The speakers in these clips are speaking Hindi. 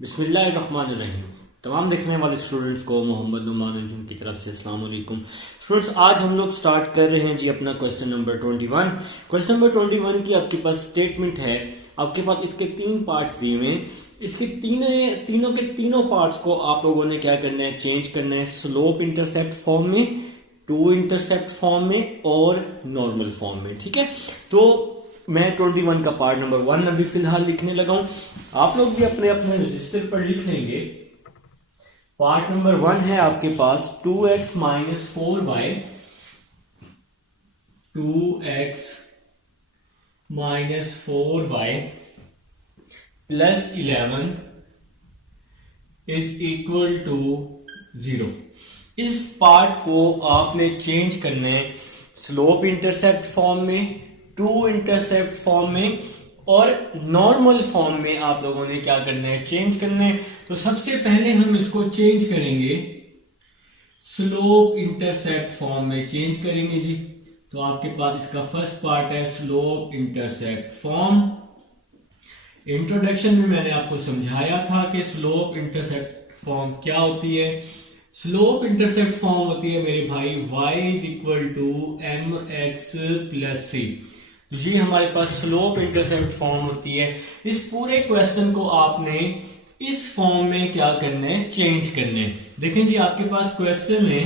बिस्मिल्लाहिर्रहमानिर्रहीम। तमाम देखने वाले स्टूडेंट्स को मोहम्मद नुमान अंजुम की तरफ से अस्सलाम वालेकुम। स्टूडेंट्स, आज हम लोग स्टार्ट कर रहे हैं जी अपना क्वेश्चन नंबर 21। क्वेश्चन नंबर 21 की आपके पास स्टेटमेंट है। आपके पास इसके तीन पार्ट्स दिए हुए हैं। इसके तीनों के तीनों पार्ट्स को आप लोगों ने क्या करना है, चेंज करना है स्लोप इंटरसेप्ट फॉर्म में, टू इंटरसेप्ट फॉर्म में और नॉर्मल फॉर्म में। ठीक है, तो मैं 21 का पार्ट नंबर 1 अभी फिलहाल लिखने लगा हूं। आप लोग भी अपने अपने रजिस्टर पर लिख लेंगे। पार्ट नंबर 1 है आपके पास 2x minus 4y, 2x minus 4y plus 11 is equal to 0। इस पार्ट को आपने चेंज करना है स्लोप इंटरसेप्ट फॉर्म में, टू इंटरसेप्ट फॉर्म में और नॉर्मल फॉर्म में। आप लोगों ने क्या करना है, चेंज करना है। तो सबसे पहले हम इसको चेंज करेंगे स्लोप इंटरसेप्ट फॉर्म में, चेंज करेंगे जी। तो आपके पास इसका फर्स्ट पार्ट है स्लोप इंटरसेप्ट फॉर्म। इंट्रोडक्शन में मैंने आपको समझाया था कि स्लोप इंटरसेप्ट फॉर्म क्या होती है। स्लोप इंटरसेप्ट फॉर्म होती है मेरे भाई y is equal to m x plus c. तो ये हमारे पास स्लोप इंटरसेप्ट फॉर्म होती है। इस पूरे क्वेश्चन को आपने इस फॉर्म में क्या करना है, चेंज करना है। देखें जी, आपके पास क्वेश्चन है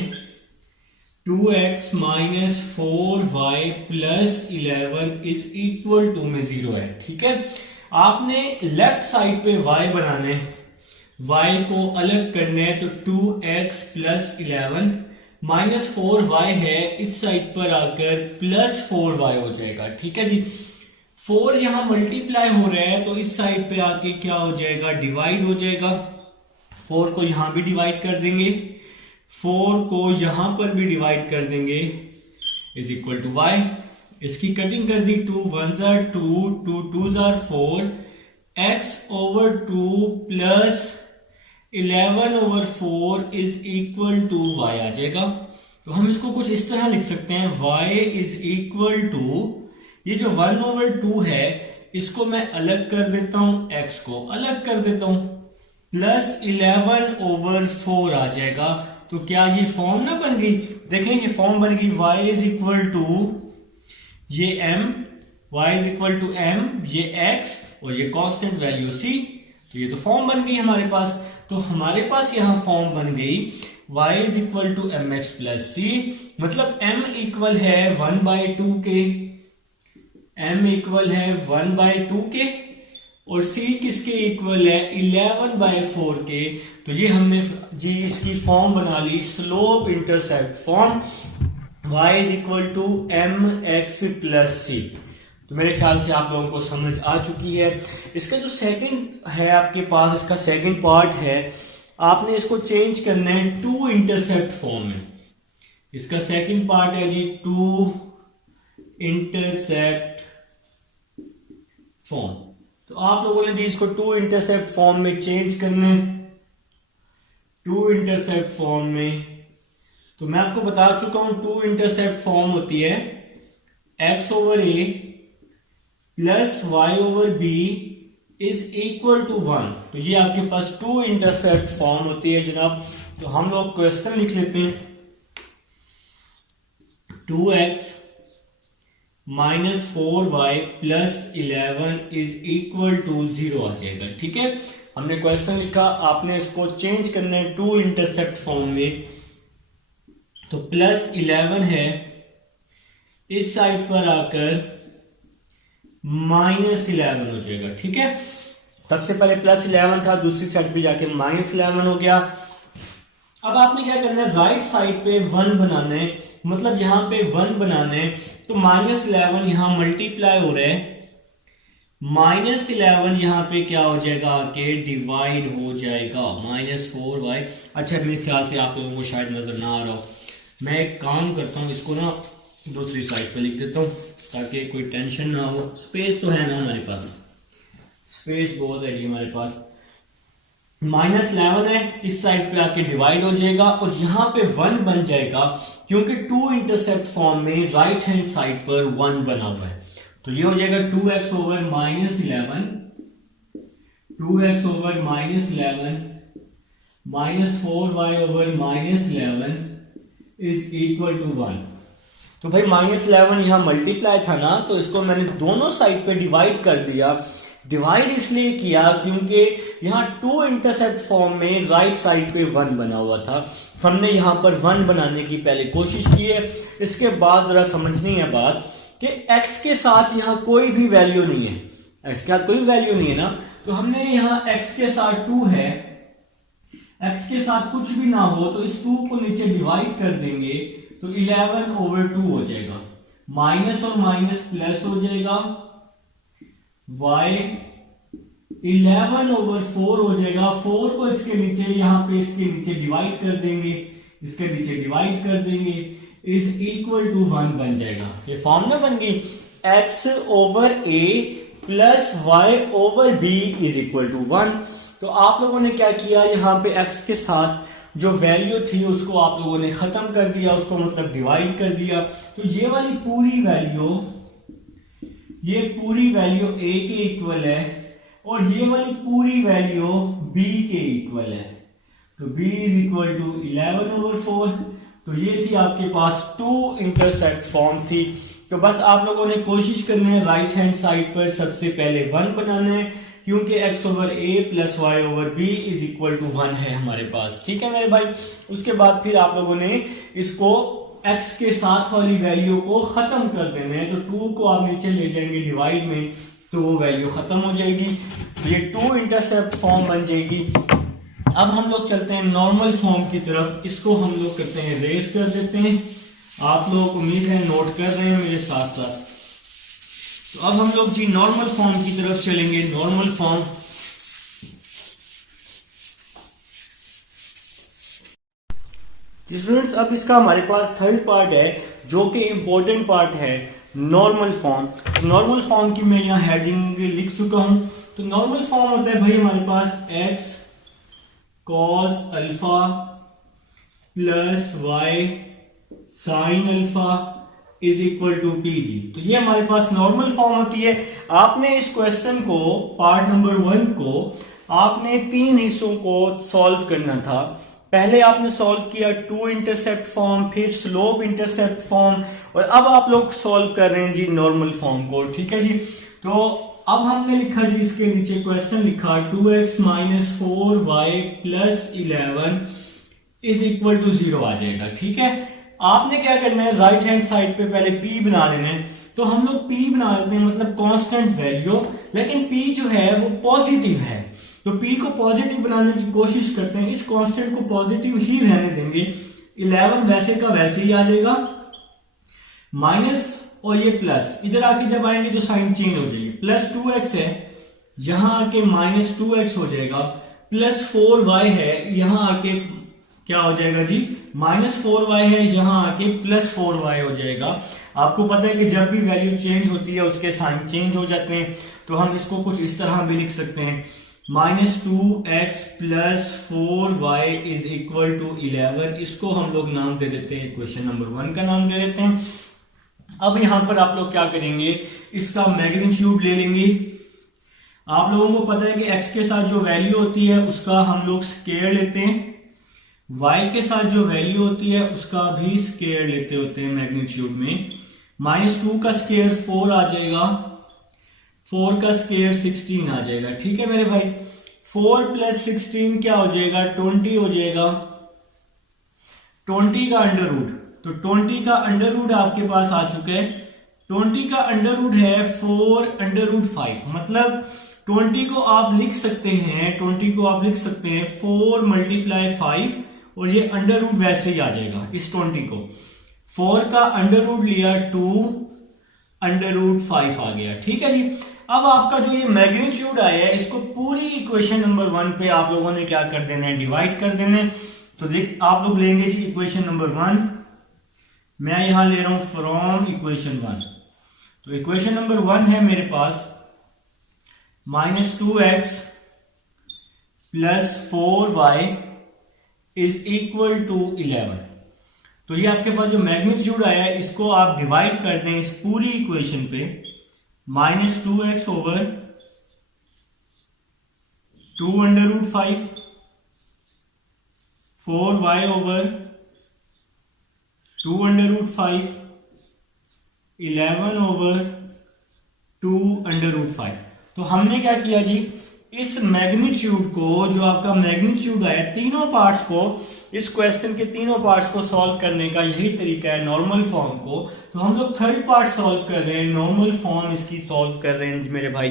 2x minus 4y plus 11 is equal to में 0 है। ठीक है, आपने लेफ्ट साइड पे y बनाना है, y को अलग करना है। तो 2x प्लस 11 माइनस 4y है, इस साइड पर आकर प्लस 4y हो जाएगा। ठीक है जी, 4 यहां मल्टीप्लाई हो रहा है तो इस साइड पे आके क्या हो जाएगा, डिवाइड हो जाएगा। 4 को यहां भी डिवाइड कर देंगे, 4 को यहां पर भी डिवाइड कर देंगे, इज इक्वल टू y। इसकी कटिंग कर दी, 2 1 are 2, 2 2 are 4, x over 2 plus 11 over 4 is equal to y आ जाएगा। तो हम इसको कुछ इस तरह लिख सकते हैं, y इज इक्वल टू, ये जो 1 over 2 है इसको मैं अलग कर देता हूं, x को अलग कर देता हूं, प्लस 11 over 4 आ जाएगा। तो क्या ये फॉर्म ना बन गई? देखें ये फॉर्म बन गई, y इज इक्वल टू ये m, y is equal to m, ये x और ये कांस्टेंट वैल्यू c। तो ये तो फॉर्म बन गई हमारे पास। तो हमारे पास यहां फॉर्म बन गई y is equal to m x plus c, मतलब m इक्वल है 1/2 के, m इक्वल है 1/2 के और c किसके इक्वल है, 11/4 के। तो ये हमने जी इसकी फॉर्म बना ली slope intercept form, y is equal to m x plus c. तो मेरे ख्याल से आप लोगों को समझ आ चुकी है। इसका जो सेकंड है आपके पास, इसका सेकंड पार्ट है, आपने इसको चेंज करना है टू इंटरसेप्ट फॉर्म में। इसका सेकंड पार्ट है जी टू इंटरसेप्ट फॉर्म। तो आप लोगों ने जी इसको टू इंटरसेप्ट फॉर्म में चेंज करना है, टू इंटरसेप्ट फॉर्म में। तो मैं आपको बता चुका हूं टू इंटरसेप्ट फॉर्म होती है x over a plus y over b is equal to 1। तो ये आपके पास टू इंटरसेप्ट फॉर्म होती है जनाब। तो हम लोग क्वेश्चन लिख लेते हैं, 2x minus 4y plus 11 is equal to 0 आ जाएगा। ठीक है, हमने क्वेश्चन लिखा, आपने इसको चेंज करना है टू इंटरसेप्ट फॉर्म में। तो प्लस 11 है, इस साइड पर आकर माइनस 11 हो जाएगा। ठीक है, सबसे पहले प्लस 11 था, दूसरी साइड पे जाके माइनस 11 हो गया। अब आपने क्या करना है, राइट साइड पे 1 बनाना है, मतलब यहां पे 1 बनाना है। तो माइनस 11 यहां मल्टीप्लाई हो रहा है, माइनस 11 यहां पे क्या हो जाएगा, आके डिवाइड हो जाएगा, माइनस 4y। अच्छा, मेरे ख्याल से आप लोगों को शायद नजर ना आ रहा हो, मैं एक काम करता हूं, इसको ना दूसरी साइड पे लिख देता हूं ताकि कोई टेंशन ना हो। स्पेस तो है ना हमारे पास, स्पेस बहुत है जी हमारे पास। माइनस 11 है, इस साइड पे आके डिवाइड हो जाएगा और यहां पे 1 बन जाएगा, क्योंकि टू इंटरसेप्ट फॉर्म में राइट हैंड साइड पर 1 बना हुआ है। तो ये हो जाएगा 2x over minus 11 2x over -11 -4y over -11 is equal to 1। तो भाई -11 यहाँ मल्टीप्लाई था ना, तो इसको मैंने दोनों साइड पे डिवाइड कर दिया। डिवाइड इसलिए किया क्योंकि यहाँ 2 इंटरसेप्ट फॉर्म में राइट साइड पे 1 बना हुआ था। हमने यहाँ पर 1 बनाने की पहले कोशिश की है। इसके बाद जरा समझनी है बात कि x के साथ यहाँ कोई भी वैल्यू नहीं है, x के साथ कोई वैल्यू नहीं है ना, तो हमने यहाँ x के साथ 2 है, x के साथ कुछ भी ना हो तो इस 2 को नीचे डिवाइड कर देंगे तो 11 ओवर 2 हो जाएगा, माइनस और माइनस प्लस हो जाएगा, y 11 ओवर 4 हो जाएगा। 4 को इसके नीचे यहाँ पे इसके नीचे डिवाइड कर देंगे, इसके नीचे डिवाइड कर देंगे, इज इक्वल टू 1 बन जाएगा। ये फॉर्मूला बन गई x over a plus Y over b is equal to 1। तो आप लोगों ने क्या किया, यहाँ पे x के साथ जो वैल्यू थी उसको आप लोगों ने खत्म कर दिया, उसको मतलब डिवाइड कर दिया। तो ये वाली पूरी वैल्यू a के इक्वल है और ये वाली पूरी वैल्यू b के इक्वल है। तो b is equal to 11 over 4। तो ये थी आपके पास 2 इंटरसेक्ट फॉर्म थी। तो बस आप लोगों ने कोशिश करनी है राइट हैंड साइड पर सबसे पहले 1 बनाना है, क्योंकि x over a plus Y over b is equal to 1 है हमारे पास। ठीक है मेरे भाई। उसके बाद फिर आप लोगों ने इसको x के साथ वाली वैल्यू को खत्म कर देना है। तो 2 को आप नीचे ले जाएंगे डिवाइड में, तो वो वैल्यू खत्म हो जाएगी। तो ये 2 इंटरसेप्ट फॉर्म बन जाएगी। अब हम लोग चलते हैं नॉर्मल फॉर्म की तरफ। इसको हम लोग करते हैं रेज कर देते हैं। आप लोग उम्मीद है नोट कर रहे हैं मेरे साथ साथ। तो अब हम लोग जी नॉर्मल फॉर्म की तरफ चलेंगे। नॉर्मल फॉर्म स्टूडेंट्स, अब इसका हमारे पास थर्ड पार्ट है जो कि इंपॉर्टेंट पार्ट है, नॉर्मल फॉर्म। नॉर्मल फॉर्म की मैं यहाँ हेडिंग लिख चुका हूं। तो नॉर्मल फॉर्म होता है भाई हमारे पास x cos alpha plus y sin alpha is equal to pg। तो ये हमारे पास नॉर्मल फॉर्म होती है। आपने इस क्वेश्चन को पार्ट नंबर 1 को आपने 3 हिस्सों को सॉल्व करना था। पहले आपने सॉल्व किया 2 इंटरसेप्ट फॉर्म, फिर स्लोप इंटरसेप्ट फॉर्म, और अब आप लोग सॉल्व कर रहे हैं जी नॉर्मल फॉर्म को। ठीक है जी। तो अब हमने लिखा जी इसके नीचे क्वेश्चन लिखा 2x minus 4y plus 11 is equal to 0 आ जाएगा। ठीक है। आपने क्या करना है, राइट हैंड साइड पे पहले p बना लेना है। तो हम लोग p बना लेते हैं, मतलब कांस्टेंट वैल्यू, लेकिन p जो है वो पॉजिटिव है। तो p को पॉजिटिव बनाने की कोशिश करते हैं। इस कांस्टेंट को पॉजिटिव ही रहने देंगे। 11 वैसे का वैसे ही आ जाएगा, माइनस और ये प्लस, इधर आके जब आएंगे तो साइन चेंज हो जाएगी। प्लस 2x है, यहां आके माइनस 2x हो जाएगा, प्लस 4y है, यहां आके क्या हो जाएगा जी, माइनस 4y है, यहां आके प्लस 4y हो जाएगा। आपको पता है कि जब भी वैल्यू चेंज होती है उसके साइन चेंज हो जाते हैं। तो हम इसको कुछ इस तरह भी लिख सकते हैं, minus 2x plus 4y is equal to 11। इसको हम लोग नाम दे देते हैं, इक्वेशन नंबर 1 का नाम दे देते हैं। अब यहां पर आप लोग क्या करेंगे, इसका मैग्नीट्यूड ले लेंगे। आप लोगों को पता है कि x के साथ जो वैल्यू होती है उसका हम लोग स्क्वायर लेते हैं, y के साथ जो वैल्यू होती है उसका भी स्क्वायर लेते होते हैं मैग्नीट्यूड में। माइनस 2 का स्क्वायर 4 आ जाएगा, 4 का स्क्वायर 16 आ जाएगा। ठीक है मेरे भाई। 4 प्लस 16 क्या हो जाएगा, 20 हो जाएगा। 20 का अंडर रूट, तो 20 का अंडर रूट आपके पास आ चुका है। 20 का अंडर रूट है 4 अंडर रूट 5, मतलब 20 को आप लिख सकते हैं, 20 को आप लिख सकते हैं 4 मल्टीप्लाई 5, और ये अंडर रूट वैसे ही आ जाएगा। इस 20 को 4 का अंडर रूट लिया, 2 अंडर रूट 5 आ गया। ठीक है जी। अब आपका जो ये मैग्नीट्यूड आया है इसको पूरी इक्वेशन नंबर 1 पे आप लोगों ने क्या कर देना है, डिवाइड कर देना है। तो देख आप लोग लेंगे जी इक्वेशन नंबर 1, मैं यहां ले रहा हूं फ्रॉम इक्वेशन 1। तो इक्वेशन नंबर 1 है मेरे पास minus 2x plus 4y is equal to 11। तो ये आपके पास जो मैग्नीट्यूड आया है इसको आप डिवाइड कर दें इस पूरी इक्वेशन पे, minus 2x over 2√5, 4y over 2√5, 11 over 2√5। तो हमने क्या किया जी, इस मैग्नीट्यूड को, जो आपका मैग्नीट्यूड है, तीनों पार्ट्स को, इस क्वेश्चन के तीनों पार्ट्स को सॉल्व करने का यही तरीका है, नॉर्मल फॉर्म को। तो हम लोग थर्ड पार्ट सॉल्व कर रहे हैं, नॉर्मल फॉर्म इसकी सॉल्व कर रहे हैं मेरे भाई।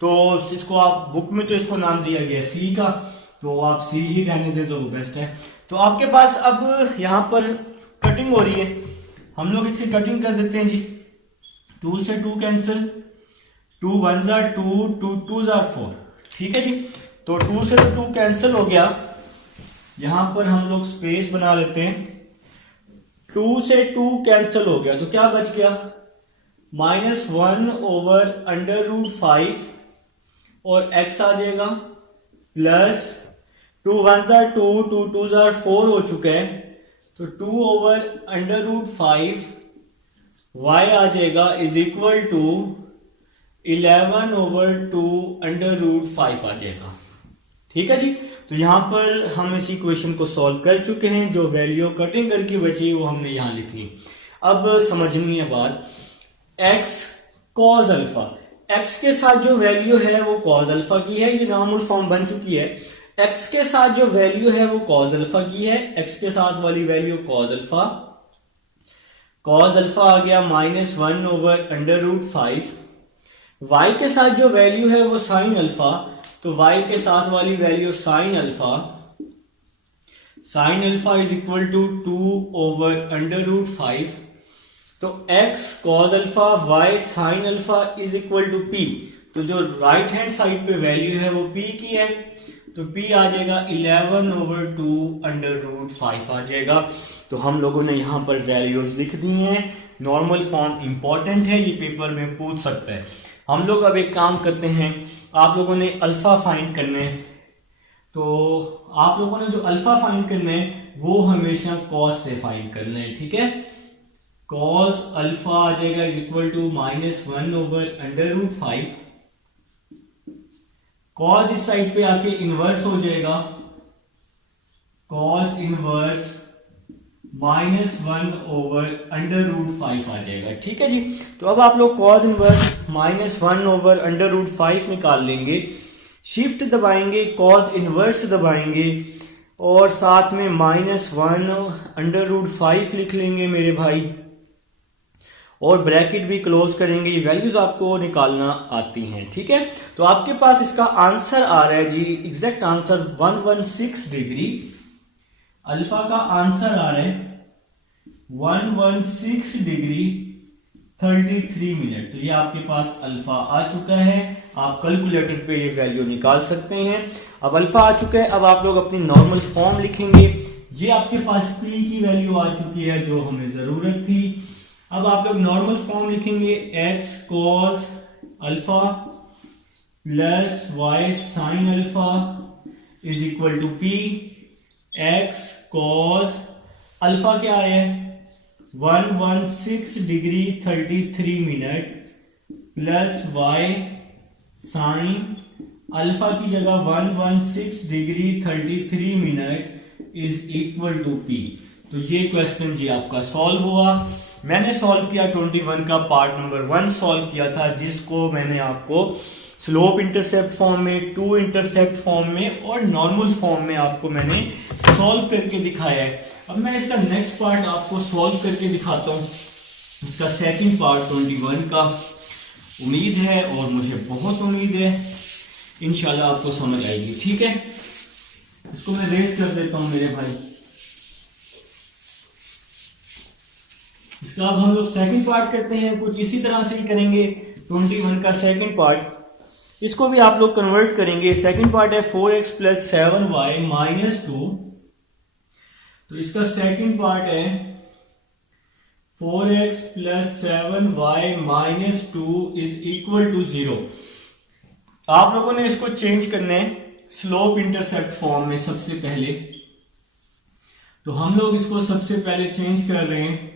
तो इसको आप बुक में तो इसको नाम दिया गया सी का, तो आप सी ही रहने दें तो वो बेस्ट है। तो आपके पास अब यहाँ पर कटिंग हो रही है, हम लोग इसकी कटिंग कर देते हैं जी। 2 से 2 कैंसिल, 2 1 जार 2, 2 2 जार 4, ठीक है जी। तो 2 से 2 कैंसिल हो गया, यहां पर हम लोग स्पेस बना लेते हैं। 2 से 2 कैंसिल हो गया, तो क्या बच गया, -1 ओवर √5 और x आ जाएगा, प्लस 2 1 जार 2, 2 2 जार 4 हो चुका है, तो 2 ओवर √5 y आ जाएगा इज इक्वल टू 11 ओवर 2 √5 आ जाएगा, ठीक है जी। तो यहां पर हम इस इक्वेशन को सॉल्व कर चुके हैं, जो वैल्यू कटिंग करके बची वो हमने यहां लिख ली। अब समझनी है बात, x cos अल्फा, x के साथ जो वैल्यू है वो cos अल्फा की है, ये नॉर्मल फॉर्म बन चुकी है। x के साथ जो वैल्यू है वो cos अल्फा की है, x के साथ वाली वैल्यू cos अल्फा आ गया -1 ओवर √5। y के साथ जो वैल्यू है वो sin अल्फा, तो y के साथ वाली value sin alpha is equal to 2 over √5। तो x cos alpha, y sin alpha is equal to p। तो जो राइट हैंड साइड पे वैल्यू है वो p की है, तो p आ जाएगा 11 ओवर 2 √5 आ जाएगा। तो हम लोगों ने यहां पर वैल्यूज लिख दी हैं, नॉर्मल फॉर्म इंपॉर्टेंट है, ये पेपर में पूछ सकता है। हम लोग अब एक काम करते हैं, आप लोगों ने अल्फा फाइंड करना है, तो आप लोगों ने जो अल्फा फाइंड करना है वो हमेशा कॉस से फाइंड करना है, ठीक है। कॉस अल्फा आ जाएगा is equal to -1 over √5। Cos इस साइड पे आके इनवर्स हो जाएगा, कॉस इनवर्स -1 ओवर √5 आ जाएगा, ठीक है जी। तो अब आप लोग कॉस इनवर्स -1 ओवर √5 निकाल लेंगे, शिफ्ट दबाएंगे, कॉस इनवर्स दबाएंगे और साथ में -1 √5 लिख लेंगे मेरे भाई, और ब्रैकेट भी क्लोज करेंगे। ये वैल्यूज आपको निकालना आती हैं, ठीक है। तो आपके पास इसका आंसर आ रहा है जी, एग्जैक्ट आंसर 116 डिग्री। अल्फा का आंसर आ रहा है 116 डिग्री 33 मिनट। तो ये आपके पास अल्फा आ चुका है, आप कैलकुलेटर पे ये वैल्यू निकाल सकते हैं। अब अल्फा आ चुका है, अब आप लोग अपनी नॉर्मल फॉर्म लिखेंगे। ये आपके पास p की वैल्यू आ चुकी है जो हमें जरूरत थी। अब आप लोग नॉर्मल फॉर्म लिखेंगे, x cos alpha plus y sin alpha is equal to p। x cos alpha क्या है 116 degree 33 minute plus y sin alpha की जगह 116 degree 33 minute is equal to p। तो ये क्वेश्चन जी आपका सॉल्व हुआ। मैंने सॉल्व किया 21 का पार्ट नंबर 1 सॉल्व किया था, जिसको मैंने आपको स्लोप इंटरसेप्ट फॉर्म में, टू इंटरसेप्ट फॉर्म में और नॉर्मल फॉर्म में आपको मैंने सॉल्व करके दिखाया है। अब मैं इसका नेक्स्ट पार्ट आपको सॉल्व करके दिखाता हूँ, इसका सेकंड पार्ट 21 का। उम्मीद है, और मुझे बहुत उम्मीद है, इंशाल्लाह आपको समझ आएगी, ठीक है। इसको मैं रेज कर देता हूँ मेरे भाई। इसका अब हम लोग सेकंड पार्ट करते हैं, कुछ इसी तरह से ही करेंगे 21 का सेकंड पार्ट। इसको भी आप लोग कन्वर्ट करेंगे। सेकंड पार्ट है 4x प्लस 7y माइनस 2। तो इसका सेकंड पार्ट है 4x plus 7y minus 2 is equal to 0। आप लोगों ने इसको चेंज करना है स्लोप इंटरसेप्ट फॉर्म में सबसे पहले। तो हम लोग इसको सबसे पहले चेंज कर रहे हैं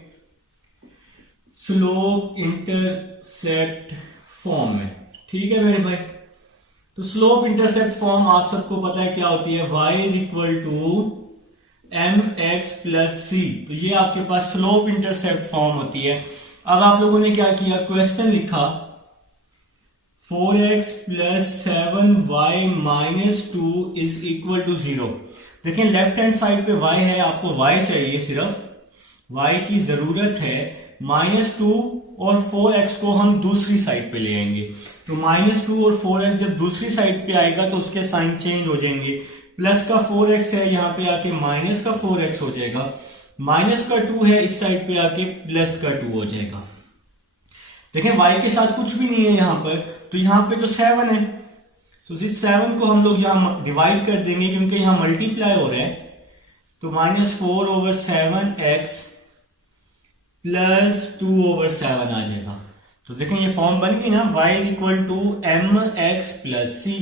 स्लोप इंटरसेप्ट फॉर्म में, ठीक है मेरे भाई। तो स्लोप इंटरसेप्ट फॉर्म आप सबको पता है क्या होती है, y is equal to mx plus c. तो ये आपके पास स्लोप इंटरसेप्ट फॉर्म होती है। अब आप लोगों ने क्या किया, क्वेश्चन लिखा 4x plus 7y minus 2 is equal to 0। देखें लेफ्ट हैंड साइड पे y है, आपको y चाहिए, सिर्फ y की जरूरत है। -2 और 4x को हम दूसरी साइड पे ले आएंगे। तो -2 और 4x जब दूसरी साइड पे आएगा तो उसके साइन चेंज हो जाएंगे। प्लस का 4x है, यहाँ पे आके माइनस का 4x हो जाएगा। माइनस का 2 है, इस साइड पे आके प्लस का 2 हो जाएगा। देखें y के साथ कुछ भी नहीं है यहाँ पर, तो यहाँ पे तो 7 है, तो इस 7 को हम लोग यहाँ डिवाइड कर देंगे क्योंकि यहाँ मल्टीप्लाई हो रहा है। तो -4/7x प्लस 2/7 आ जाएगा। तो देखें ये फॉर्म बन गई ना, y is equal to mx plus c.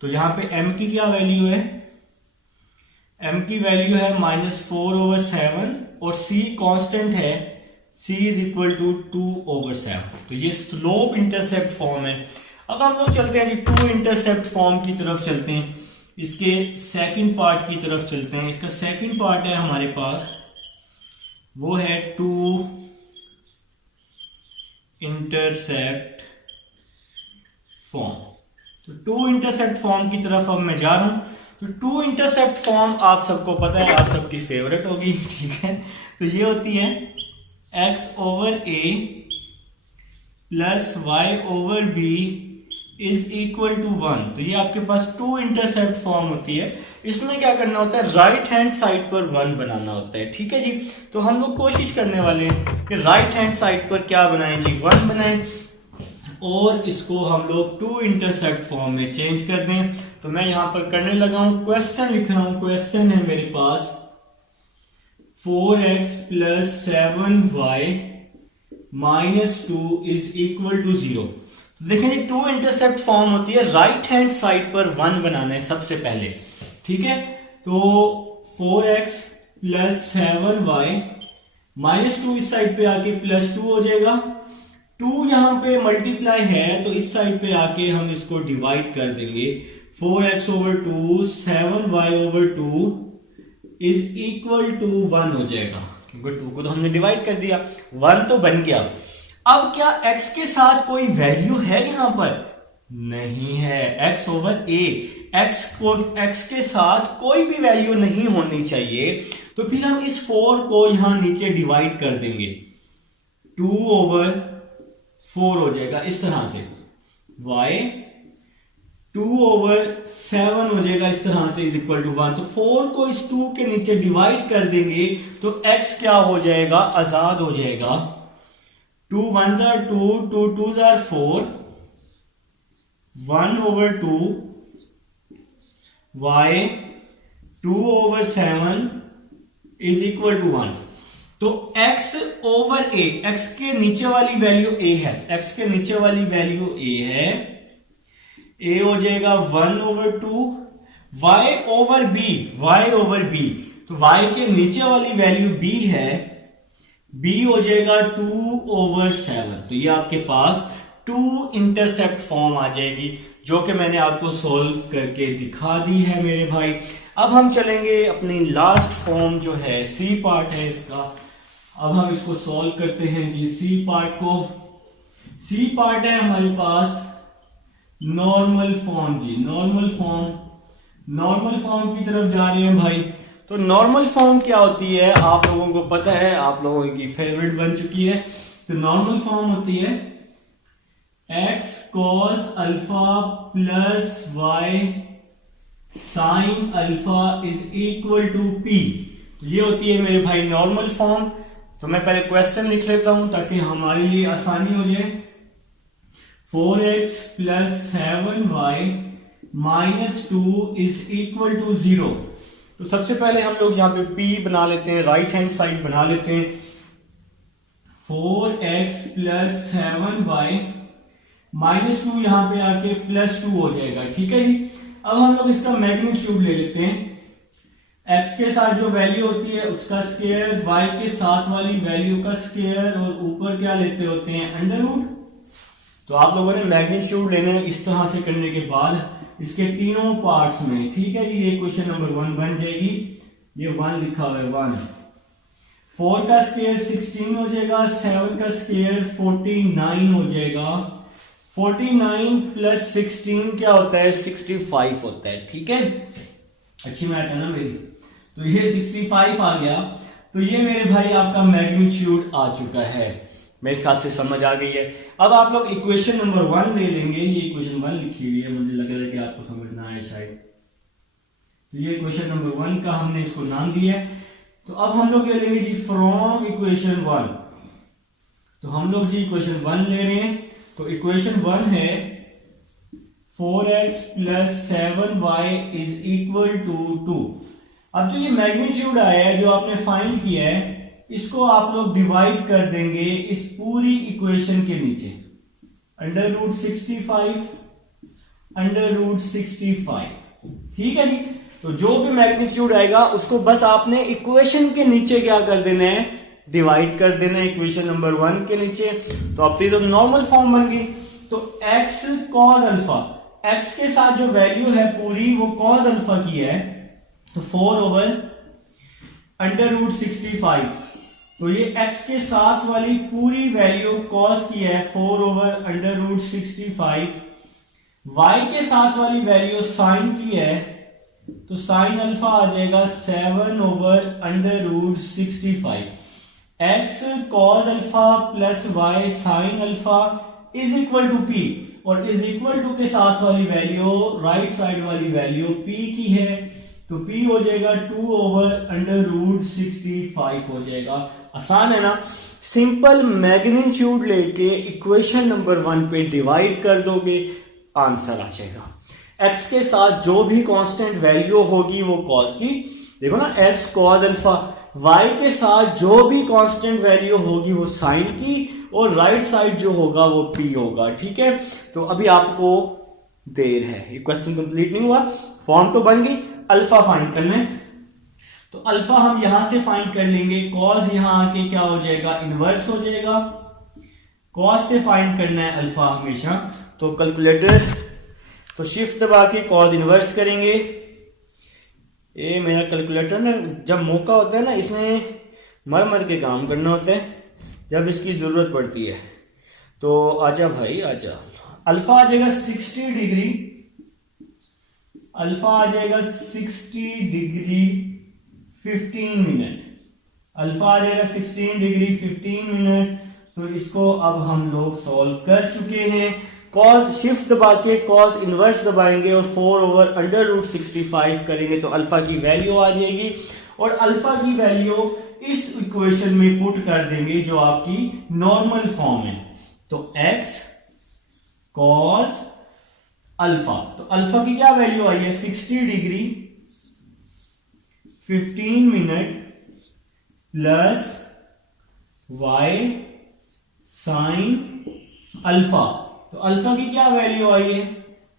तो यहाँ पे m की क्या वैल्यू है, m की वैल्यू है -4/7 और c कांस्टेंट है, c इज इक्वल टू 2/7। तो ये स्लोप इंटरसेप्ट फॉर्म है। अब हम लोग चलते हैं जी टू इंटरसेप्ट फॉर्म की तरफ चलते हैं, इसके सेकंड पार्ट की तरफ चलते हैं। इसका सेकंड पार्ट है हमारे पास, वो है टू इंटरसेप्ट फॉर्म। तो टू इंटरसेप्ट फॉर्म की तरफ अब मैं जा रहा हूं। तो टू इंटरसेप्ट फॉर्म आप सबको पता है, आप सबकी फेवरेट होगी, ठीक है। तो ये होती है x/a plus y/b is equal to 1। तो ये आपके पास टू इंटरसेप्ट फॉर्म होती है। इसमें क्या करना होता है, राइट हैंड साइड पर 1 बनाना होता है, ठीक है जी। तो हम लोग कोशिश करने वाले हैं कि राइट हैंड साइड पर क्या बनाएं जी, 1 बनाएं और इसको हम लोग टू इंटरसेप्ट फॉर्म में चेंज कर दें। तो मैं यहां पर करने लगा हूं, क्वेश्चन लिख रहा हूं। क्वेश्चन है मेरे पास 4x plus 7y minus 2 is equal to 0। देखें ये टू इंटरसेप्ट फॉर्म होती है, राइट हैंड साइड पर 1 बनाना है सबसे पहले, ठीक है। तो 4x प्लस 7y माइनस 2 इस साइड पे आके प्लस 2 हो जाएगा। 2 यहां पे मल्टीप्लाई है तो इस साइड पे आके हम इसको डिवाइड कर देंगे। 4x/2 7y/2 is equal to 1 हो जाएगा, क्योंकि 2 को तो हमने डिवाइड कर दिया, 1 तो बन गया। अब क्या x के साथ कोई वैल्यू है यहां पर, नहीं है, x/a, x के साथ कोई भी वैल्यू नहीं होनी चाहिए। तो फिर हम इस 4 को यहां नीचे डिवाइड कर देंगे, 2/4 हो जाएगा इस तरह से। y 2/7 हो जाएगा इस तरह से, इज इक्वल टू 1। तो 4 को इस 2 के नीचे डिवाइड कर देंगे तो x क्या हो जाएगा, आजाद हो जाएगा। 2 1s are 2, 2 2s are 4, 1/2 y 2/7 is equal to 1। तो x/a, x के नीचे वाली वैल्यू a है, x के नीचे वाली वैल्यू a है, a हो जाएगा 1/2 y/b, तो y के नीचे वाली वैल्यू b है, b हो जाएगा 2/7। तो ये आपके पास टू इंटरसेप्ट फॉर्म आ जाएगी, जो कि मैंने आपको सॉल्व करके दिखा दी है मेरे भाई। अब हम चलेंगे अपनी लास्ट फॉर्म जो है, सी पार्ट है इसका। अब हम इसको सॉल्व करते हैं जी, सी पार्ट को। सी पार्ट है हमारे पास नॉर्मल फॉर्म जी, नॉर्मल फॉर्म की तरफ जा रहे हैं भाई। तो नॉर्मल फॉर्म क्या होती है आप लोगों को पता है, आप लोगों की फेवरेट बन चुकी है। तो नॉर्मल फॉर्म होती है x cos alpha plus y sin alpha is equal to p। तो ये होती है मेरे भाई नॉर्मल फॉर्म। तो मैं पहले क्वेश्चन लिख लेता हूं ताकि हमारे लिए आसानी हो जाए। 4x plus 7y minus 2 is equal to 0। तो सबसे पहले हम लोग यहां पे p बना लेते हैं, राइट हैंड साइड बना लेते हैं। 4x प्लस 7y माइनस 2 यहां पे आके प्लस 2 हो जाएगा, ठीक है जी। अब हम लोग इसका मैग्नीट्यूड ले लेते हैं। x के साथ जो वैल्यू होती है उसका स्क्वायर, y के साथ वाली वैल्यू का स्क्वायर, और ऊपर क्या लेते होते हैं, अंडर रूट। तो आप लोगों ने मैग्नीट्यूड लेना है। इस तरह से करने के बाद इसके तीनों पार्ट्स में, ठीक है जी। ये क्वेश्चन नंबर 1 बन जाएगी। ये 1 लिखा हुआ है 1। 4 का स्क्वायर 16 हो जाएगा, 7 का स्क्वायर 49 हो जाएगा। 49 प्लस 16 क्या होता है? 65 होता है, ठीक है। अच्छी मैथ है ना मेरी। तो ये 65 आ गया। तो ये मेरे भाई आपका मैग्नीट्यूड आ चुका है। मेरे ख्याल से समझ आ गई है। अब आप लोग इक्वेशन नंबर 1 ले लेंगे। ये इक्वेशन 1 लिखी हुई है, मुझे लग रहा है कि आपको समझना है शायद। तो ये इक्वेशन नंबर 1 का हमने इसको नाम दिया है। तो अब हम लोग ले लेंगे जी फ्रॉम इक्वेशन 1। तो हम लोग जी इक्वेशन 1 ले रहे हैं। तो इक्वेशन 1 है 4x plus 7y is equal to 2। अब जो ये मैग्नीट्यूड आया है जो आपने फाइंड किया है, इसको आप लोग डिवाइड कर देंगे इस पूरी इक्वेशन के नीचे, अंडर रूट 65, ठीक है जी। तो जो भी मैग्नीट्यूड आएगा उसको बस आपने इक्वेशन के नीचे क्या कर देना है? डिवाइड कर देना है इक्वेशन नंबर 1 के नीचे। तो अपनी तो नॉर्मल फॉर्म बन गई। तो x cos अल्फा, x के साथ जो वैल्यू है पूरी वो cos अल्फा की है, तो 4 ओवर अंडर रूट 65। तो ये x के साथ वाली पूरी वैल्यू cos की है 4 ओवर अंडर रूट 65। y के साथ वाली वैल्यू sin की है, तो sin अल्फा आ जाएगा 7 over under root 65। x cos alpha plus y sin alpha is equal to p, और इज इक्वल टू के साथ वाली वैल्यू राइट साइड वाली वैल्यू p की है, तो p हो जाएगा 2 ओवर अंडर रूट 65 हो जाएगा। आसान है ना? सिंपल मैग्नीट्यूड लेके इक्वेशन नंबर 1 पे डिवाइड कर दोगे, आंसर आ जाएगा। x के साथ जो भी कांस्टेंट वैल्यू होगी वो cos की, देखो ना x cos अल्फा, y के साथ जो भी कांस्टेंट वैल्यू होगी वो sin की, और राइट साइड जो होगा वो p होगा, ठीक है। तो अभी आपको देर है, ये क्वेश्चन कंप्लीट नहीं हुआ, फॉर्म तो बन गई। अल्फा फाइंड करना है, तो अल्फा हम यहां से फाइंड कर लेंगे। कॉस यहां आके क्या हो जाएगा? इनवर्स हो जाएगा। कॉस से फाइंड करना है अल्फा हमेशा, तो कैलकुलेटर, तो शिफ्ट दबा के कॉस इनवर्स करेंगे। ये मेरा कैलकुलेटर ना जब मौका होता है ना, इसने मर मर के काम करना होता है जब इसकी जरूरत पड़ती है। तो आजा भाई आजा। अल्फा आ जाएगा 60 डिग्री, अल्फा आ जाएगा 60 डिग्री 15 मिनट, अल्फा आ जाएगा 16 डिग्री 15 मिनट। तो इसको अब हम लोग सॉल्व कर चुके हैं। कॉस शिफ्ट दबा के कॉस इनवर्स दबाएंगे और 4 ओवर अंडर रूट 65 करेंगे, तो अल्फा की वैल्यू आ जाएगी, और अल्फा की वैल्यू इस इक्वेशन में पुट कर देंगे जो आपकी नॉर्मल फॉर्म है। तो x cos अल्फा, तो अल्फा की क्या वैल्यू आई है? 60 degree 15 minute plus y sine alpha. तो अल्फा की क्या वैल्यू आई है?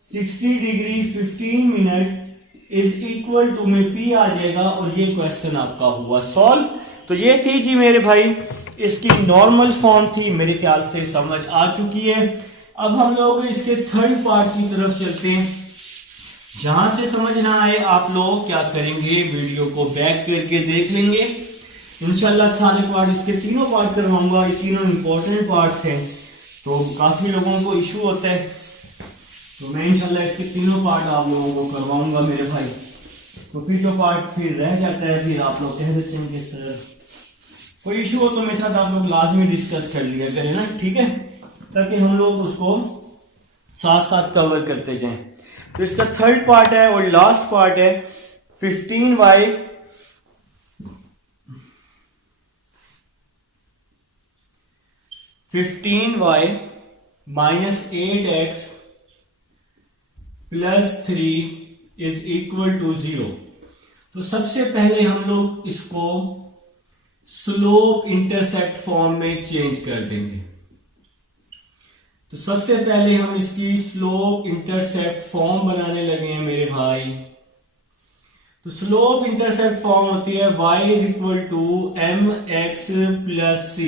60 degree 15 minute is equal to में p आ जाएगा, और ये क्वेश्चन आपका हुआ सॉल्व। तो ये थी जी मेरे भाई इसकी नॉर्मल फॉर्म थी, मेरे ख्याल से समझ आ चुकी है। अब हम लोग इसके थर्ड पार्ट की तरफ चलते हैं। जहां से समझ ना आए आप लोग क्या करेंगे, वीडियो को बैक करके देख लेंगे। इंशाल्लाह सारे पार्ट, इसके तीनों पार्ट करवाऊंगा, ये तीनों इंपॉर्टेंट पार्ट्स हैं, तो काफी लोगों को इशू होता है, तो मैं इंशाल्लाह इसके तीनों पार्ट आप लोगों को करवाऊंगा मेरे भाई। तो फिर जो पार्ट फिर रह जाता है फिर आप लोग कह देते हैं कि सर कोई इशू हो तो मेरे साथ आप लोग लाजमी डिस्कस कर लिया करें ना, ठीक है, ताकि हम लोग उसको साथ साथ कवर करते जाएं। तो इसका थर्ड पार्ट है और लास्ट पार्ट है 15y minus 8x plus 3 is equal to 0। तो सबसे पहले हम लोग इसको स्लोप इंटरसेप्ट फॉर्म में चेंज कर देंगे। तो सबसे पहले हम इसकी स्लोप इंटरसेप्ट फॉर्म बनाने लगे हैं मेरे भाई। तो स्लोप इंटरसेप्ट फॉर्म होती है y is equal to mx plus c।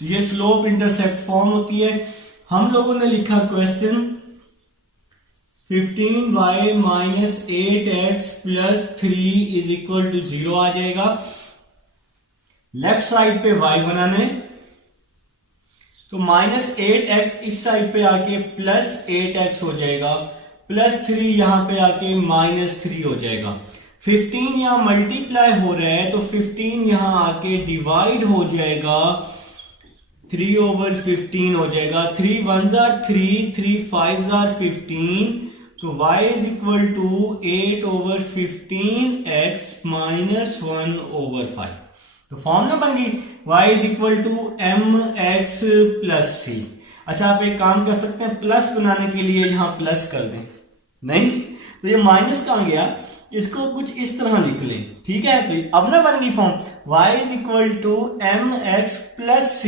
तो ये स्लोप इंटरसेप्ट फॉर्म होती है। हम लोगों ने लिखा question 15y minus 8x plus 3 is equal to 0 आ जाएगा। लेफ्ट साइड पे y बनाना है, तो माइनस 8x इस साइड पे आके प्लस 8x हो जाएगा, प्लस 3 यहां पे आके माइनस 3 हो जाएगा। 15 यहां मल्टीप्लाई हो रहा है तो 15 यहां आके डिवाइड हो जाएगा, 3/15 हो जाएगा। 3 1s are 3, 3 5s are 15, तो y is equal to 8/15x minus 1/5। तो फॉर्मूला बन गई y is equal to mx plus c। अच्छा, आप एक काम कर सकते हैं, प्लस बनाने के लिए यहां प्लस कर दें, नहीं तो ये माइनस कहां गया, इसको कुछ इस तरह लिख लें, ठीक है। तो अब ना बन गई form y is equal to mx plus c।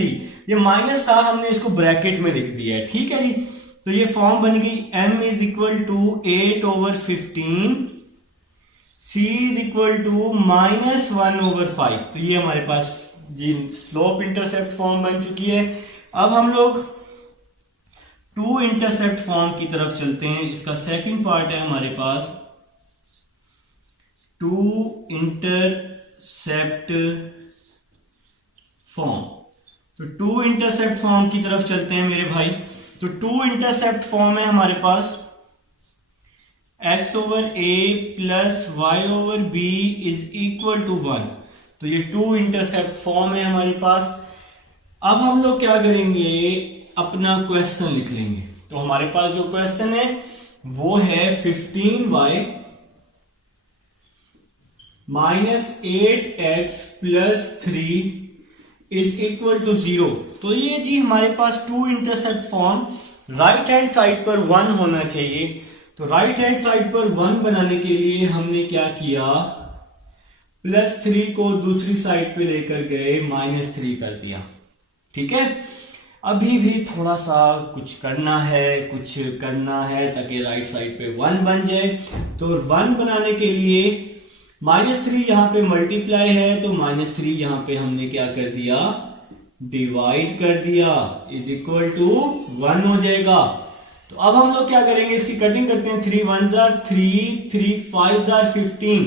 ये माइनस था, हमने इसको ब्रैकेट में लिख दिया है, ठीक है जी। तो ये फॉर्म बन गई m is equal to 8/15, c is equal to minus 1/5। तो ये हमारे पास जी स्लोप इंटरसेप्ट फॉर्म बन चुकी है। अब हम लोग टू इंटरसेप्ट फॉर्म की तरफ चलते हैं। इसका सेकंड पार्ट है हमारे पास टू इंटरसेप्ट फॉर्म। तो टू इंटरसेप्ट फॉर्म की तरफ चलते हैं मेरे भाई। तो टू इंटरसेप्ट फॉर्म है हमारे पास x/a plus y/b is equal to 1। तो ये टू इंटरसेप्ट फॉर्म है हमारे पास। अब हम लोग क्या करेंगे, अपना क्वेश्चन लिख लेंगे। तो हमारे पास जो क्वेश्चन है वो है 15y minus 8x plus 3 is equal to 0। तो ये जी हमारे पास two intercept form, right hand side पर 1 होना चाहिए। तो राइट हैंड साइड पर 1 बनाने के लिए हमने क्या किया, प्लस 3 को दूसरी साइड पे लेकर गए, माइनस 3 कर दिया, ठीक है। अभी भी थोड़ा सा कुछ करना है ताकि राइट साइड पे 1 बन जाए। तो 1 बनाने के लिए माइनस 3 यहां पे मल्टीप्लाई है, तो माइनस 3 यहां पे हमने क्या कर दिया, डिवाइड कर दिया, इज इक्वल टू 1 हो जाएगा। तो अब हम लोग क्या करेंगे, इसकी कटिंग करते हैं। 3 1s are 3, 3 5s are 15।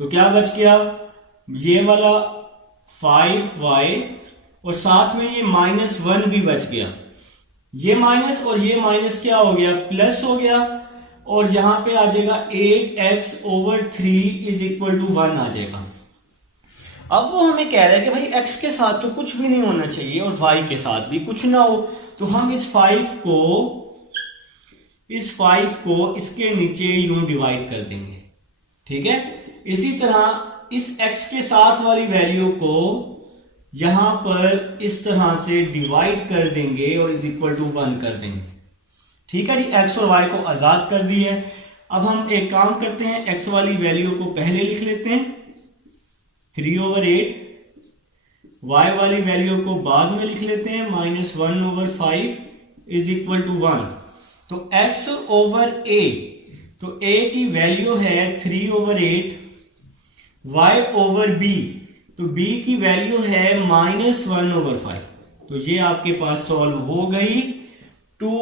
तो क्या बच गया, ये वाला 5y और साथ में ये माइनस 1 भी बच गया। ये माइनस और ये माइनस क्या हो गया, प्लस हो गया, और यहां पे आ जाएगा 8x/3 इज इक्वल टू 1 आ जाएगा। अब वो हमें कह रहा है कि भाई x के साथ तो कुछ भी नहीं होना चाहिए और y के साथ भी कुछ ना हो। तो हम इस 5 को इसके नीचे यूं डिवाइड कर देंगे, ठीक है। इसी तरह इस x के साथ वाली वैल्यू को यहां पर इस तरह से डिवाइड कर देंगे और इज इक्वल टू 1 कर देंगे, ठीक है जी। x और y को आजाद कर दी है। अब हम एक काम करते हैं, x वाली वैल्यू को पहले लिख लेते हैं 3/8, y वाली वैल्यू को बाद में लिख लेते हैं माइनस 1/5 इज इक्वल टू 1। तो x/a, तो a की वैल्यू है 3/8, y/b, तो b की वैल्यू है माइनस 1/5। तो ये आपके पास सॉल्व हो गई टू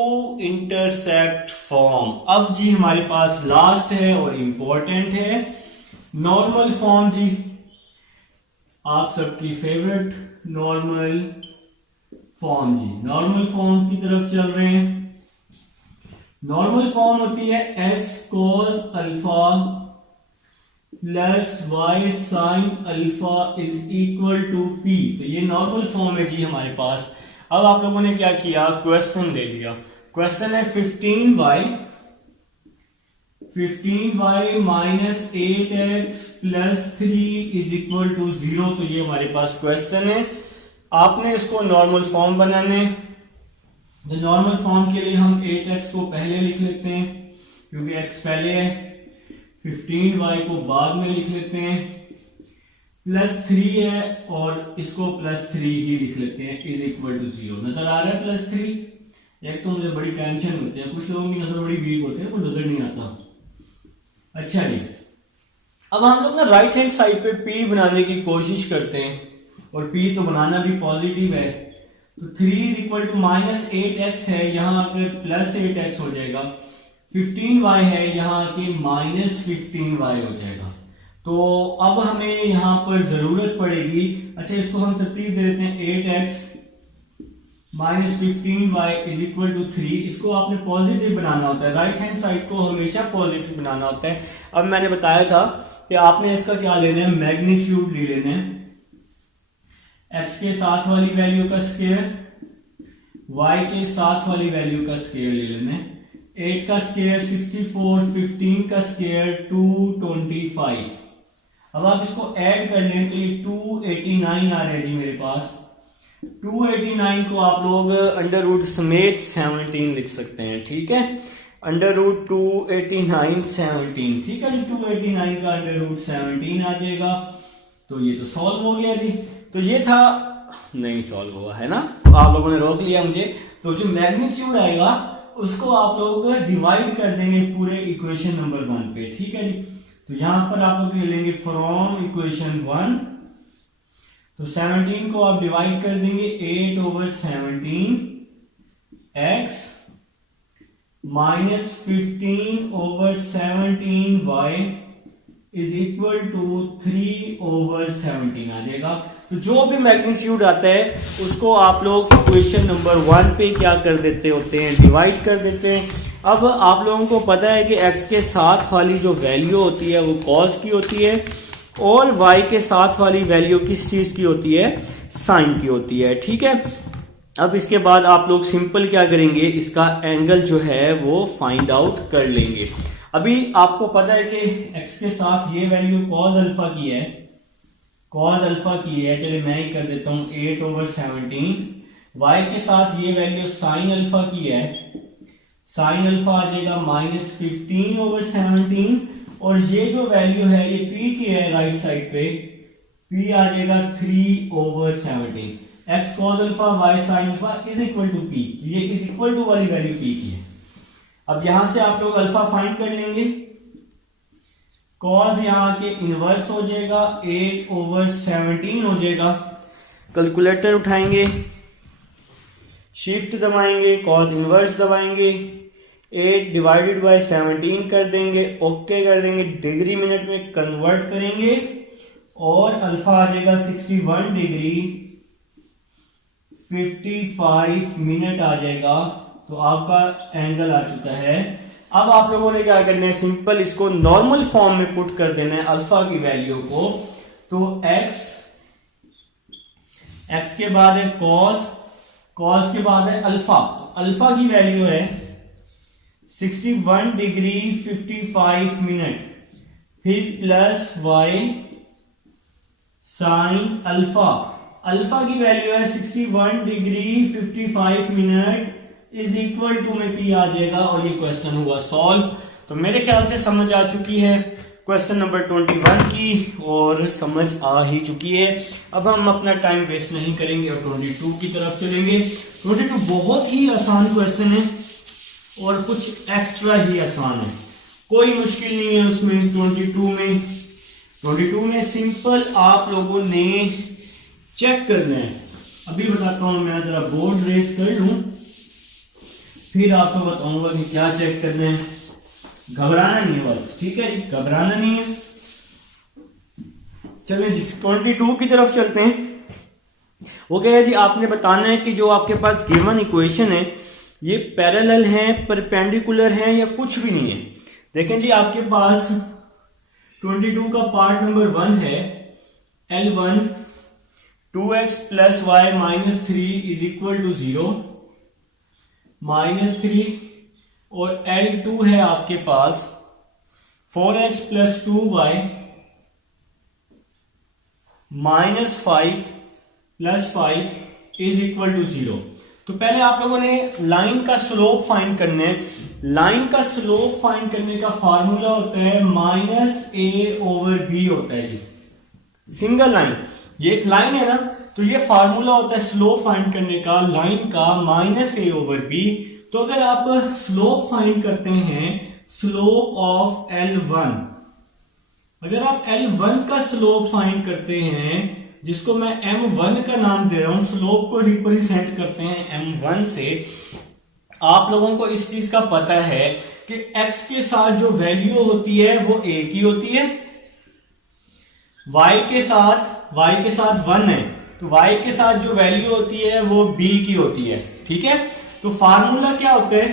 इंटरसेप्ट फॉर्म। अब जी हमारे पास लास्ट है और इंपॉर्टेंट है नॉर्मल फॉर्म। जी आप सबकी फेवरेट नॉर्मल फॉर्म, जी नॉर्मल फॉर्म की तरफ चल रहे हैं। नॉर्मल फॉर्म होती है x cos alpha plus y sin alpha is equal to p। तो ये नॉर्मल फॉर्म है जी हमारे पास। अब आप लोगों ने क्या किया, क्वेश्चन ले लिया। क्वेश्चन है 15y minus 8x plus 3 is equal to 0। तो ये हमारे पास क्वेश्चन है, आपने इसको नॉर्मल फॉर्म बनाना है। तो नॉर्मल फॉर्म के लिए हम 8x को पहले लिख लेते हैं क्योंकि x पहले है, 15y को बाद में लिख लेते हैं, प्लस 3 है और इसको प्लस 3 ही लिख लेते हैं इज इक्वल टू 0। नजर आ रहा है प्लस 3। एक तो मुझे बड़ी टेंशन होती है, कुछ लोगों की नजर बड़ी वीक होती है, वो नजर नहीं आता। अच्छा जी, अब हम लोग ना राइट हैंड साइड पे p बनाने की कोशिश करते हैं और p तो बनाना भी पॉजिटिव है। तो 3 is equal to minus 8x है, यहां पे प्लस 8x हो जाएगा। 15y है, यहाँ के -15y हो जाएगा। तो अब हमें यहाँ पर जरूरत पड़ेगी, अच्छा इसको हम तरतीब दे देते हैं, 8x -15y is equal to 3। इसको आपने पॉजिटिव बनाना होता है, राइट हैंड साइड को हमेशा पॉजिटिव बनाना होता है। अब मैंने बताया था कि आपने इसका क्या लेना है, मैग्नीट्यूड ले लेना है, x के साथ वाली वैल्यू का स्क्वायर, y के साथ वाली वैल्यू का स्क्वायर ले लेना है। 8 का स्क्वायर 64, 15 का स्क्वायर 225। अब आप इसको ऐड कर लें तो ये 289 आ रहा है जी मेरे पास। 289 को आप लोग अंडर रूट समेत 17 लिख सकते हैं, ठीक है, अंडर रूट 289 17, ठीक है जी। 289 का अंडर रूट 17 आ जाएगा। तो ये तो सॉल्व हो गया जी। तो ये था, नहीं सॉल्व हुआ है ना, तो आप लोगों ने रोक लिया मुझे। तो जो मैग्नीट्यूड आएगा उसको आप लोग डिवाइड कर देंगे पूरे इक्वेशन नंबर 1 पे, ठीक है जी। तो यहां पर आप लोग ले लेंगे फ्रॉम इक्वेशन 1, तो 17 को आप डिवाइड कर देंगे 8/17 x -15/17y is equal to 3/17 आ जाएगा। तो जो भी मैग्नीट्यूड आता है उसको आप लोग इक्वेशन नंबर 1 पे क्या कर देते होते हैं, डिवाइड कर देते हैं। अब आप लोगों को पता है कि x के साथ वाली जो वैल्यू होती है वो cos की होती है, और y के साथ वाली वैल्यू किस चीज की होती है, साइन की होती है, ठीक है। अब इसके बाद आप लोग सिंपल क्या करेंगे, इसका एंगल जो है वो फाइंड आउट कर लेंगे। अभी आपको पता है कि x के साथ ये वैल्यू cos अल्फा की है, cos अल्फा की है, चलिए मैं ही कर देता हूं 8/17। y के साथ ये वैल्यू साइन अल्फा की है, साइन अल्फा आ जाएगा -15/17, और ये जो वैल्यू है ये p की है राइट साइड पे, p आ जाएगा 3/17। x cos alpha y sin alpha is equal to p, ये इज इक्वल टू वाली वैल्यू p की है। अब यहां से आप लोग अल्फा फाइंड कर लेंगे, cos यहां के इनवर्स हो जाएगा 8/17 हो जाएगा। कैलकुलेटर उठाएंगे, शिफ्ट दबाएंगे, cos इनवर्स दबाएंगे, 8 डिवाइडेड बाय 17 कर देंगे, ओके कर देंगे, डिग्री मिनट में कन्वर्ट करेंगे, और अल्फा आ जाएगा 61 डिग्री 55 मिनट आ जाएगा। तो आपका एंगल आ चुका है। अब आप लोगों ने क्या करना है, सिंपल इसको नॉर्मल फॉर्म में पुट कर देना है अल्फा की वैल्यू को। तो x के बाद है cos के बाद है अल्फा, अल्फा की वैल्यू है 61 डिग्री 55 मिनट, फिर plus y sine alpha, alpha की वैल्यू है 61 degree 55 minute is equal to में p आ जाएगा, और ये क्वेश्चन हुआ सॉल्व। तो मेरे ख्याल से समझ आ चुकी है क्वेश्चन नंबर 21 की, और समझ आ ही चुकी है। अब हम अपना टाइम वेस्ट नहीं करेंगे और 22 की तरफ चलेंगे। 22 बहुत ही आसान क्वेश्चन है और कुछ एक्स्ट्रा ही आसान है, कोई मुश्किल नहीं है उसमें। 22 में सिंपल आप लोगों ने चेक करना है। अभी बताता हूं, मैं जरा बोर्ड रेस कर लूं, फिर आपको बताऊंगा कि क्या चेक करना है। घबराना नहीं है बस, ठीक है जी, घबराना नहीं है। चलिए जी 22 की तरफ चलते हैं। वो क्या है जी, आपने बताना है कि जो आपके पास गिवन इक्वेशन है ये पैरेलल है, परपेंडिकुलर है, या कुछ भी नहीं है। देखें जी, आपके पास 22 का पार्ट नंबर 1 है, L1 2x plus y minus 3 is equal to 0 -3, और L2 है आपके पास 4x plus 2y minus 5 plus 5 is equal to 0। तो पहले आप लोगों ने लाइन का स्लोप फाइंड करना है। लाइन का स्लोप फाइंड करने का फार्मूला होता है -a/b होता है जी, सिंगल लाइन, ये एक लाइन है ना, तो ये फार्मूला होता है स्लोप फाइंड करने का लाइन का -a/b। तो अगर आप स्लोप फाइंड करते हैं, स्लोप ऑफ L1, अगर आप L1 का स्लोप फाइंड करते हैं, जिसको मैं M1 का नाम दे रहा हूं, स्लोप को रिप्रेजेंट करते हैं M1 से। आप लोगों को इस चीज का पता है कि x के साथ जो वैल्यू होती है वो a की होती है, y के साथ 1 है तो y के साथ जो वैल्यू होती है वो b की होती है। ठीक है, तो फार्मूला क्या होता है,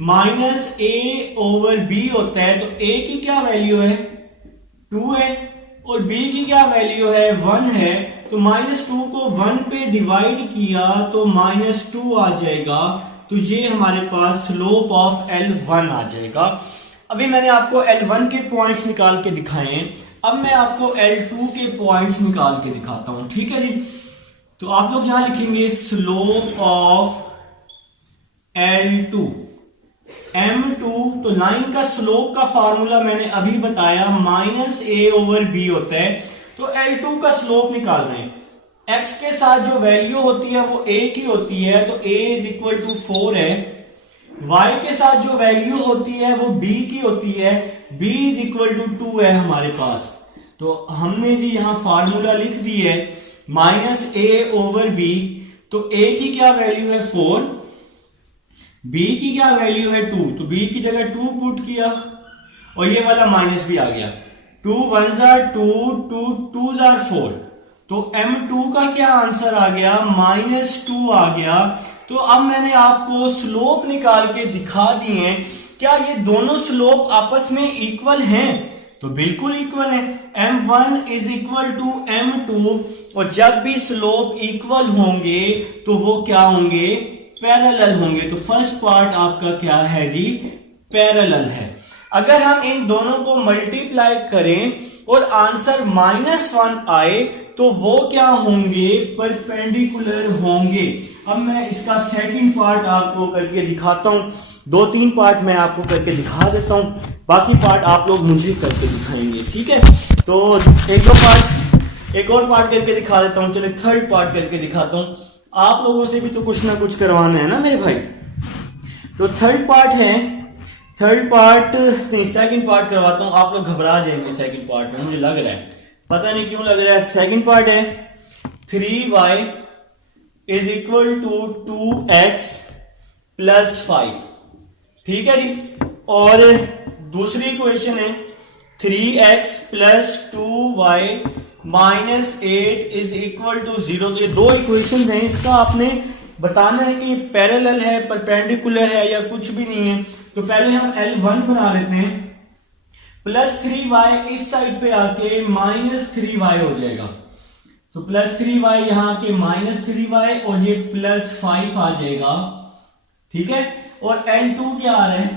-a/b होता है। तो a की क्या वैल्यू है 2 है और b की क्या वैल्यू है 1 है। तो -2 को 1 पे डिवाइड किया तो -2 आ जाएगा। तो ये हमारे पास स्लोप ऑफ L1 आ जाएगा। अभी मैंने आपको L1 के पॉइंट्स निकाल के दिखाए हैं, अब मैं आपको L2 के पॉइंट्स निकाल के दिखाता हूं। ठीक है जी, तो आप लोग यहां लिखेंगे स्लोप ऑफ L2 M2। तो लाइन का स्लोप का फार्मूला मैंने अभी बताया -a/b होता है। तो L2 का स्लोप निकाल रहे हैं, x के साथ जो वैल्यू होती है वो a की होती है तो a = 4 है। y के साथ जो वैल्यू होती है वो b की होती है, b = 2 है हमारे पास। तो हमने जी यहां फार्मूला लिख दी है -a/b। तो a की क्या वैल्यू है 4, b की क्या वैल्यू है 2, तो b की जगह 2 पुट किया और ये वाला माइनस भी आ गया। 2 1 2 2 2 4, तो M2 का क्या आंसर आ गया -2 आ गया। तो अब मैंने आपको स्लोप निकाल के दिखा दिए हैं। क्या ये दोनों स्लोप आपस में इक्वल हैं? तो बिल्कुल इक्वल है। M1 = M2 और जब भी स्लोप इक्वल होंगे तो वो क्या होंगे, पैरेलल होंगे। तो फर्स्ट पार्ट आपका क्या है जी, पैरेलल है। अगर हम इन दोनों को मल्टीप्लाई करें और आंसर -1 आए तो वो क्या होंगे, परपेंडिकुलर होंगे। अब मैं इसका सेकंड पार्ट आपको करके दिखाता हूं, 2-3 पार्ट मैं आपको करके दिखा देता हूं, बाकी पार्ट आप लोग मुझे करके दिखाएंगे। ठीक है, तो एक और पार्ट करके दिखा देता हूं। चलिए थर्ड पार्ट करके दिखाता हूं, आप लोगों से भी तो कुछ ना कुछ करवाना है ना मेरे भाई। तो थर्ड पार्ट नहीं सेकंड पार्ट करवाता हूं। आप लोग घबरा जाएंगे सेकंड पार्ट में, मुझे लग रहा है, पता नहीं क्यों लग रहा है। सेकंड पार्ट है 3y = 2x + 5। ठीक है जी, और दूसरी इक्वेशन है 3x + 2y - 8 = 0। तो ये दो इक्वेशन हैं, इसका आपने बताना है कि पैरेलल है, परपेंडिकुलर है या कुछ भी नहीं है। तो पहले हम L1 बना लेते हैं, +3y इस साइड पे आके -3y हो जाएगा। तो +3y यहां आके -3y और ये +5 आ जाएगा। ठीक है, और L2 क्या आ रहा है,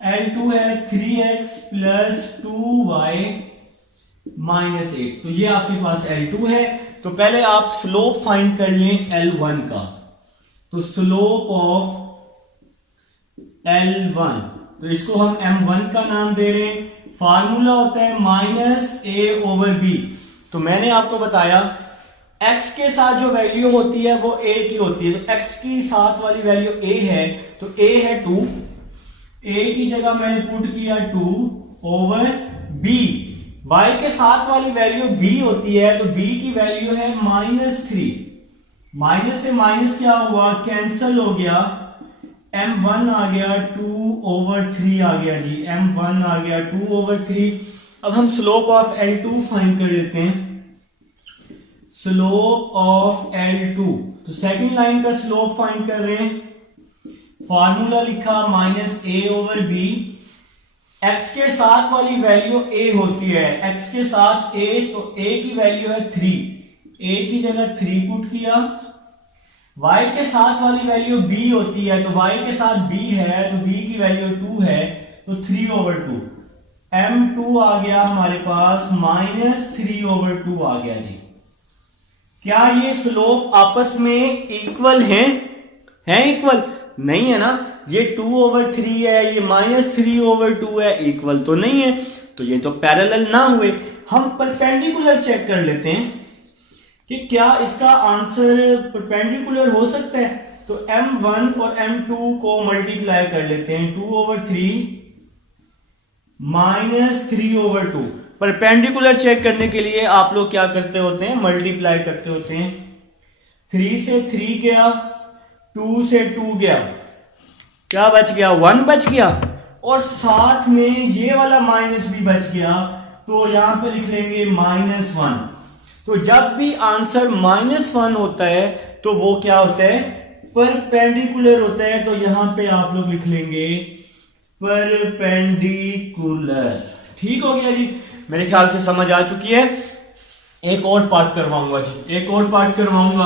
L2 है 3x + 2y - 8। तो ये आपके पास L2 है। तो पहले आप स्लोप फाइंड कर लें L1 का। तो स्लोप ऑफ L1, तो इसको हम M1 का नाम दे रहे हैं। फार्मूला होता है -a/b। तो मैंने आपको बताया x के साथ जो वैल्यू होती है वो a की होती है। तो x की साथ वाली वैल्यू a है, तो a है 2, a की जगह मैंने पुट किया 2/b। y के साथ वाली वैल्यू b होती है, तो b की वैल्यू है -3। माइनस से माइनस क्या हुआ, कैंसल हो गया। M1 आ गया 2/3 आ गया जी, M1 आ गया 2/3। अब हम स्लोप ऑफ L2 फाइंड कर लेते हैं। स्लोप ऑफ L2, तो सेकंड लाइन का स्लोप फाइंड कर रहे हैं। फार्मूला लिखा -a/b। x के साथ वाली वैल्यू a होती है, x के साथ a, तो a की वैल्यू है 3, a की जगह 3 पुट किया। y के साथ वाली वैल्यू b होती है, तो y के साथ b है, तो b की वैल्यू 2 है, तो 3/2। M2 आ गया हमारे पास -3/2 आ गया जी। क्या ये स्लोप आपस में इक्वल हैं? इक्वल नहीं है ना, ये 2/3 है, ये -3/2 है, इक्वल तो नहीं है, तो ये तो पैरेलल ना हुए। हम परपेंडिकुलर चेक कर लेते हैं कि क्या इसका आंसर परपेंडिकुलर हो सकता है। तो M1 और M2 को मल्टीप्लाई कर लेते हैं, 2/3 -3/2। परपेंडिकुलर चेक करने के लिए आप लोग क्या करते होते हैं, मल्टीप्लाई करते होते हैं। 3 से 3 गया, 2 से 2 गया, क्या बच गया, 1 बच गया। और साथ में ये वाला माइनस भी बच गया, तो यहां पे लिख लेंगे -1। तो जब भी आंसर -1 होता है तो वो क्या होता है, परपेंडिकुलर होता है। तो यहां पे आप लोग लिख लेंगे परपेंडिकुलर। ठीक हो गया जी, मेरे ख्याल से समझ आ चुकी है। एक और पार्ट करवाऊंगा जी, एक और पार्ट करवाऊंगा,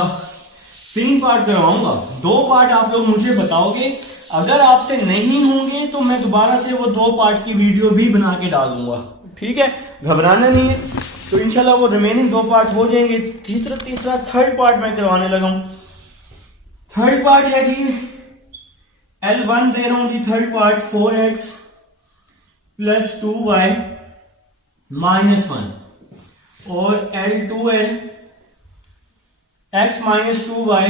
3 पार्ट करवाऊंगा। 2 पार्ट आप लोग मुझे बताओगे, अगर आपसे नहीं होंगे तो मैं दोबारा से वो 2 पार्ट की वीडियो भी बना के डाल दूंगा। ठीक है, घबराना नहीं है। तो इंशाल्लाह वो रिमेनिंग 2 पार्ट हो जाएंगे। तीसरा थर्ड पार्ट मैं करवाने लगा हूं। थर्ड पार्ट है जी L1 दे रहा हूं जी, थर्ड पार्ट 4x + 2y -1 और L2 है x - 2y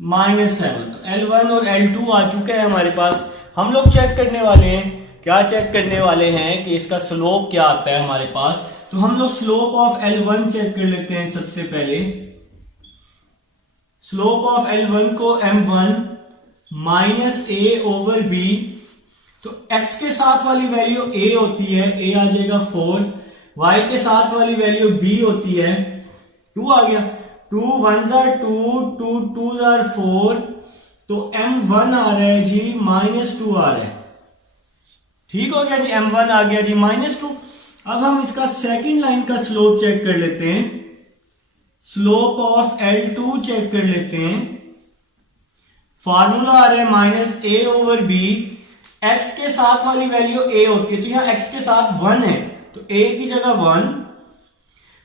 -7। तो L1 और L2 आ चुका है हमारे पास। हम लोग चेक करने वाले हैं, क्या चेक करने वाले हैं कि इसका स्लोप क्या आता है हमारे पास। तो हम लोग स्लोप ऑफ L1 चेक कर लेते हैं। सबसे पहले स्लोप ऑफ L1 को m1 -a/b, तो x के साथ वाली वैल्यू a होती है, a आ जाएगा 4, y के साथ वाली वैल्यू b होती है 2 आ गया, 2 1s are 2, 2 2s are 4, तो m1 आ रहा है जी -2 आ रहा है। ठीक हो गया जी, m1 आ गया जी -2। अब हम इसका सेकंड लाइन का स्लोप चेक कर लेते हैं। स्लोप ऑफ L2 चेक कर लेते हैं। फार्मूला आ रहा है -a/b, x के साथ वाली वैल्यू a होती है, तो यहां x के साथ 1 है तो a की जगह 1,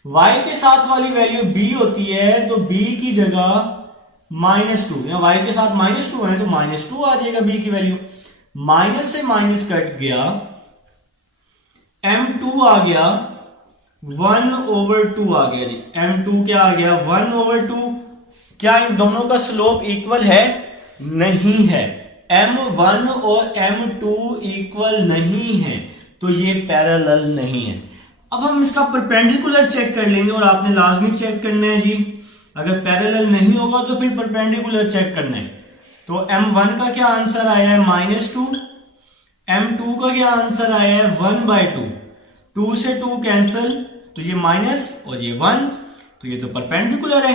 y के साथ वाली वैल्यू b होती है तो b की जगह -2, या y के साथ -2 है तो -2 आ जाएगा b की वैल्यू। माइनस से माइनस कट गया, m2 आ गया 1/2 आ गया जी। m2 क्या आ गया 1/2। क्या इन दोनों का स्लोप इक्वल है? नहीं है। m1 और m2 इक्वल नहीं है, तो ये पैरेलल नहीं है। अब हम इसका परपेंडिकुलर चेक कर लेंगे और आपने लाजमी चेक करना है जी। अगर पैरेलल नहीं होगा तो फिर परपेंडिकुलर चेक करना है। तो m1 का क्या आंसर आया है -2, m2 का क्या आंसर आया है 1/2, 2 से 2 कैंसिल, तो ये माइनस और ये 1, तो ये तो परपेंडिकुलर है।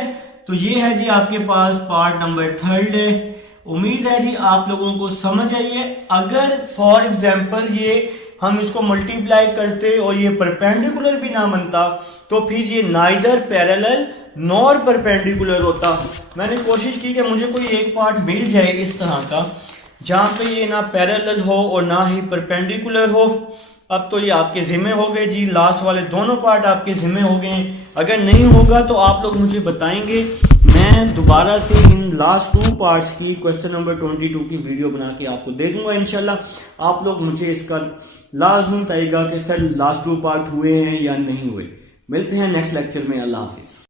तो ये है जी आपके पास पार्ट नंबर 3 है। उम्मीद है जी आप लोगों को समझ आई है। अगर फॉर एग्जांपल ये हम इसको मल्टीप्लाई करते और ये परपेंडिकुलर भी ना बनता तो फिर ये नाइदर पैरेलल नॉर परपेंडिकुलर होता। मैंने कोशिश की कि मुझे कोई एक पार्ट मिल जाए इस तरह का जहां पे ये ना पैरेलल हो और ना ही परपेंडिकुलर हो। अब तो ये आपके जिम्मे हो गए जी, लास्ट वाले दोनों पार्ट आपके जिम्मे हो गए हैं। अगर नहीं होगा तो आप लोग मुझे बताएंगे, मैं दोबारा से इन लास्ट 2 पार्ट्स की क्वेश्चन नंबर 22 की वीडियो बना के आपको दे दूंगा इंशाल्लाह। आप लोग मुझे इसका लाजमी बताइएगा कि सर लास्ट 2 पार्ट हुए हैं या नहीं हुए। मिलते हैं नेक्स्ट लेक्चर में। अल्लाह हाफिज।